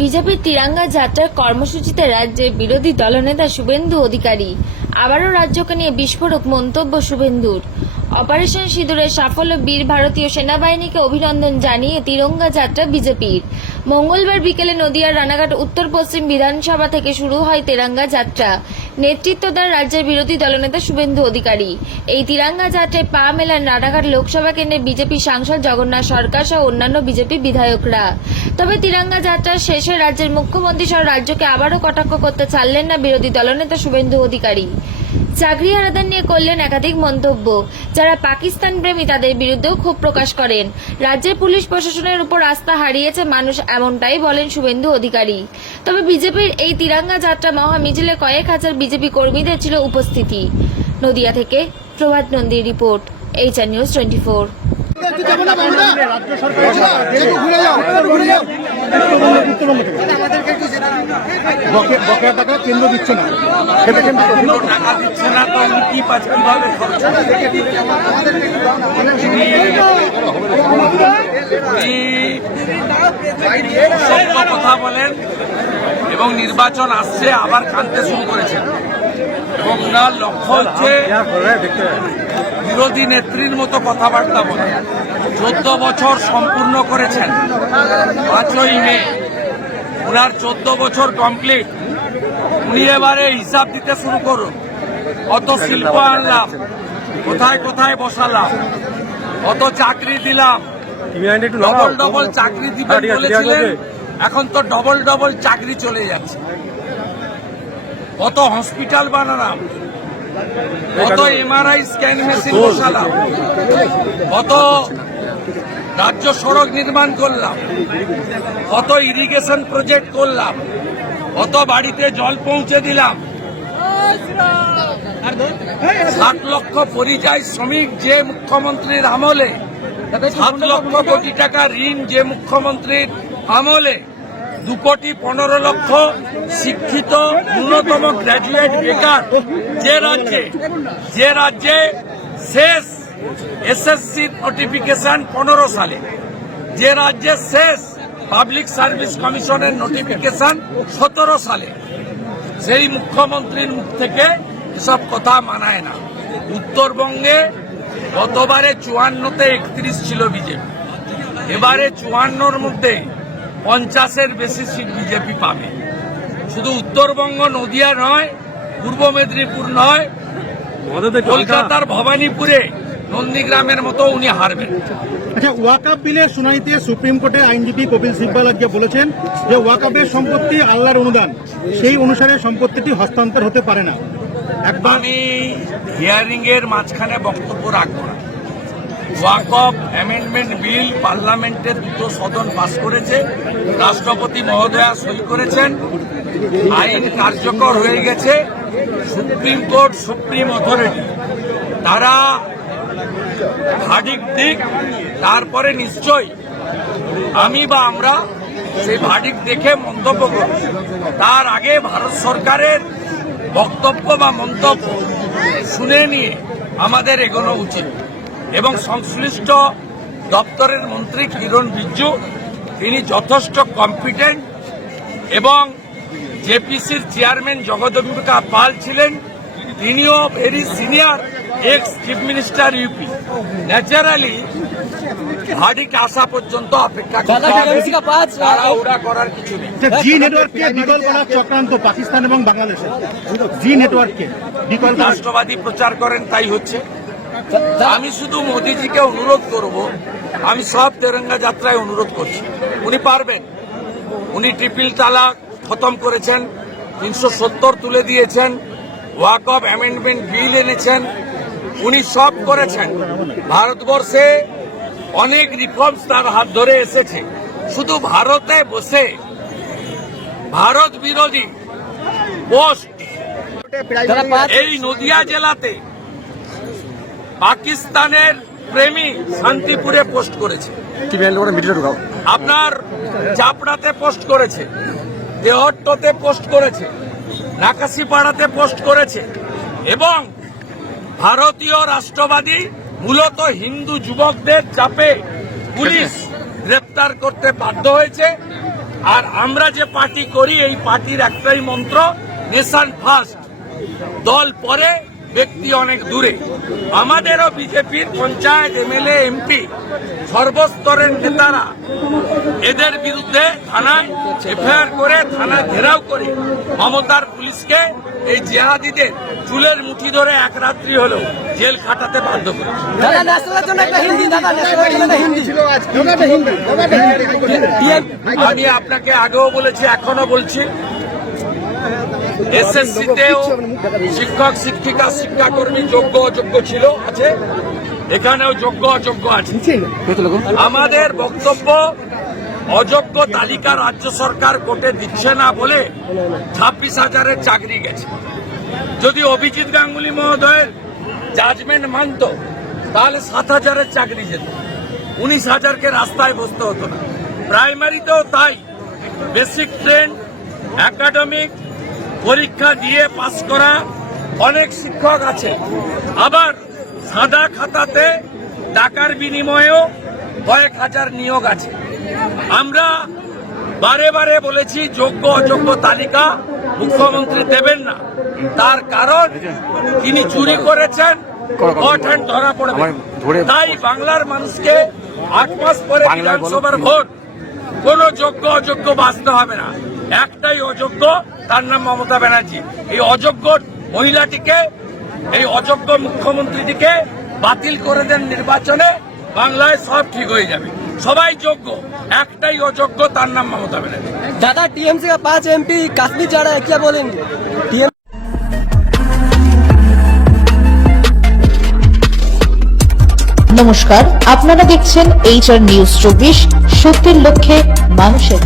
বিজেপির তিরঙ্গা যাত্রার কর্মসূচিতে রাজ্যের বিরোধী দলনেতা শুভেন্দু অধিকারী। আবারও রাজ্যকে নিয়ে বিস্ফোরক মন্তব্য শুভেন্দুর। অপারেশন সিঁদুরের সাফল্য বীর ভারতীয় সেনাবাহিনীকে অভিনন্দন জানিয়ে তিরঙ্গা যাত্রা বিজেপির। মঙ্গলবার বিকেলে নদিয়ার রানাঘাট উত্তর পশ্চিম বিধানসভা থেকে শুরু হয় তিরঙ্গা যাত্রা। নেতৃত্ব দেন রাজ্যের বিরোধী দলনেতা শুভেন্দু অধিকারী। এই তিরঙ্গা যাত্রায় পা মেলান রানাঘাট লোকসভা কেন্দ্রের বিজেপি সাংসদ জগন্নাথ সরকার সহ অন্যান্য বিজেপি বিধায়করা। তবে তিরঙ্গা যাত্রার শেষে রাজ্যের মুখ্যমন্ত্রী সহ রাজ্যকে আবারও কটাক্ষ করতে ছাড়লেন না বিরোধী দলনেতা শুভেন্দু অধিকারী। চাকরিহারাদের নিয়ে করলেন একাধিক মন্তব্য। যারা পাকিস্তান প্রেমী তাদের বিরুদ্ধেও ক্ষোভ প্রকাশ করেন। রাজ্যের পুলিশ প্রশাসনের উপর আস্থা হারিয়েছে মানুষ, এমনটাই বলেন শুভেন্দু অধিকারী। তবে বিজেপির এই তিরঙ্গা যাত্রা মহা মিছিলে কয়েক হাজার বিজেপি কর্মীদের ছিল উপস্থিতি। নদিয়া থেকে প্রভাত নন্দীর রিপোর্ট, HR News 24। বকেয়া টাকা কেন্দ্র দিচ্ছে না, সেটা কেন্দ্র টাকা দিচ্ছে না, তো উনি কি পাচ্ছে, কিভাবে কথা বলেন এবং নির্বাচন আসছে আবার কাঁদতে শুরু করেছেন এবং ওনার লক্ষ্য হচ্ছে বিরোধী নেত্রীর মতো কথাবার্তা বলে। 14 বছর সম্পূর্ণ করেছেন 5ই মে, ওনার 14 বছর কমপ্লিট। উনি এবারে হিসাব দিতে শুরু করুন, কত শিল্প আনলাম, কোথায় কোথায় বসালাম, কত চাকরি দিলাম, ডবল ডবল চাকরি দিবেন বলেছিলেন, এখন তো ডবল ডবল চাকরি চলে যাচ্ছে। কত হসপিটাল বানালাম, কত MRI স্ক্যান মেশিন বসালাম, কত রাজ্য সড়ক নির্মাণ করলাম, কত ইরিগেশন প্রজেক্ট করলাম, কত বাড়িতে জল পৌঁছে দিলাম। 7 লক্ষ পরিযায়ী শ্রমিক যে মুখ্যমন্ত্রীর আমলে, 7 লক্ষ কোটি টাকা ঋণ যে মুখ্যমন্ত্রীর আমলে, 2,15,00,000 শিক্ষিত ন্যূনতম গ্র্যাজুয়েট বেকার যে রাজ্যে শেষ SSC নোটিফিকেশন 15 সালে, যে রাজ্যে শেষ পাবলিক সার্ভিস কমিশনের নোটিফিকেশন 17 সালে, সেই মুখ্যমন্ত্রীর মুখ থেকে এসব কথা মানায় না। উত্তরবঙ্গে গতবারে 54-তে 31 ছিল বিজেপি, এবারে 54-র মধ্যে 50-এর বেশি সিট বিজেপি পাবে। শুধু উত্তরবঙ্গ নদিয়া নয়, পূর্ব মেদিনীপুর নয়, কলকাতার ভবানীপুরে নন্দীগ্রামের মতো উনি হারবেন। আচ্ছা, ওয়াকআপ বিলের শুনানিতে সুপ্রিম কোর্টের আইনজীবী কপিল সিব্বল আজকে বলেছেন যে ওয়াকআপের সম্পত্তি আল্লাহর অনুদান, সেই অনুসারে সম্পত্তিটি হস্তান্তর হতে পারে না। আমি হিয়ারিং এর মাঝখানে বক্তব্য রাখবো না। ওয়াকফ অ্যামেন্ডমেন্ট বিল পার্লামেন্টের 2টো সদন পাস করেছে, রাষ্ট্রপতি মহোদয়া সই করেছেন, আইন কার্যকর হয়ে গেছে। সুপ্রিম কোর্ট সুপ্রিম অথরিটি, তারা ভার্ডিক্ট দিক, তারপরে নিশ্চয়ই আমি বা আমরা সেই ভার্ডিক্ট দেখে মন্তব্য করব। তার আগে ভারত সরকারের বক্তব্য বা মন্তব্য শুনে নিয়ে আমাদের এগোনো উচিত। এবং সংশ্লিষ্ট দপ্তরের মন্ত্রী কিরণ রিজিজু, তিনি যথেষ্ট কম্পিটেন্ট, এবং জেপিসির চেয়ারম্যান জগদম্বিকা পাল ছিলেন, তিনিও very senior x chief minister UP. Naturally verdict আসা পর্যন্ত অপেক্ষা করতে হবে, তাড়াহুড়া করার কিছু নেই। জি নেটওয়ার্ককে বিকল করার চক্রান্ত পাকিস্তান এবং বাংলাদেশে, জি নেটওয়ার্ককে বিকল রাষ্ট্রবাদী প্রচার করেন, তাই হচ্ছে। আমি শুধু মোদিজিকে অনুরোধ করব, আমি সব তিরঙ্গা যাত্রায় অনুরোধ করছি, উনি পারবেন। উনি ট্রিপল তালাক খতম করেছেন, 370 তুলে দিয়েছেন, ওয়াকফ অ্যামেন্ডমেন্ট বিল এনেছেন, উনি সব করেছেন। ভারতবর্ষে অনেক রিফর্মস তার হাত ধরে এসেছে। শুধু ভারতে বসে ভারত বিরোধী পোস্ট এই নদিয়া জেলাতে পাকিস্তানের প্রেমী শান্তিপুরে পোস্ট করেছে, আপনার চাপড়াতে পোস্ট করেছে, দেহট্টতে পোস্ট করেছে, নাকাশিপাড়াতে পোস্ট করেছে। এবং ভারতীয় রাষ্ট্রবাদী মূলত হিন্দু যুবকদের চাপে পুলিশ গ্রেপ্তার করতে বাধ্য হয়েছে। আর আমরা যে পার্টি করি এই পার্টির একটাই মন্ত্র, নেশন ফার্স্ট, দল পরে, ব্যক্তি অনেক দূরে। আমাদেরও বিজেপির পঞ্চায়েত, এমএলএ, এমপি, সর্বস্তরের নেতারা এদের বিরুদ্ধে থানায় এফআইআর করে, থানা ঘেরাও করে মমতার পুলিশকে এই জিহাদিদের চুলের মুঠি ধরে এক রাত্রি হলেও জেল খাটাতে বাধ্য করে। আমি আপনাকে আগেও বলেছি, এখনো বলছি, এসএসসিতেও শিক্ষক, শিক্ষিকা, শিক্ষাকর্মী যোগ্য অযোগ্য ছিল, আছে, এখানেও যোগ্য অযোগ্য আছে। আমাদের বক্তব্য, অযোগ্য তালিকা রাজ্য সরকার কোর্টে দিচ্ছে না বলে 26,000-এর চাকরি গেছে। যদি অভিজিৎ গাঙ্গুলি মহোদয়ের জাজমেন্ট মানত তাহলে 7,000-এর চাকরি যেত, 19,000-কে রাস্তায় বসতে হতো না। প্রাইমারিতেও তাই, বেসিক ট্রেন্ড, একাডেমিক পরীক্ষা দিয়ে পাস করা অনেক শিক্ষক আছে। আবার সাদা খাতাতে টাকার বিনিময়েও কয়েক হাজার নিয়োগ আছে। আমরা বারে বারে বলেছি যোগ্য অযোগ্য তালিকা মুখ্যমন্ত্রী দেবেন না, তার কারণ তিনি চুরি করেছেন, ভোট হ্যান্ড ধরা পড়বে। তাই বাংলার মানুষকে 8 মাস পরে বিধানসভার ভোট কোন যোগ্য অযোগ্য বাঁচতে হবে না। একটাই অযোগ্য, তার নাম মমতা ব্যানার্জি। এই অযোগ্য মহিলাটিকে, এই অযোগ্য মুখ্যমন্ত্রীটিকে বাতিল করে দেন নির্বাচনে, বাংলায় সব ঠিক হয়ে যাবে। সবাই যোগ্য, একটাই অযোগ্য, তার নাম মমতা ব্যানার্জি। दादा टीएमसी का 5 एमपी कश्मीर जा रहा है, क्या बोलेंगे? নমস্কার, আপনারা দেখছেন HR নিউজ 24, সত্যের লক্ষ্যে মানুষের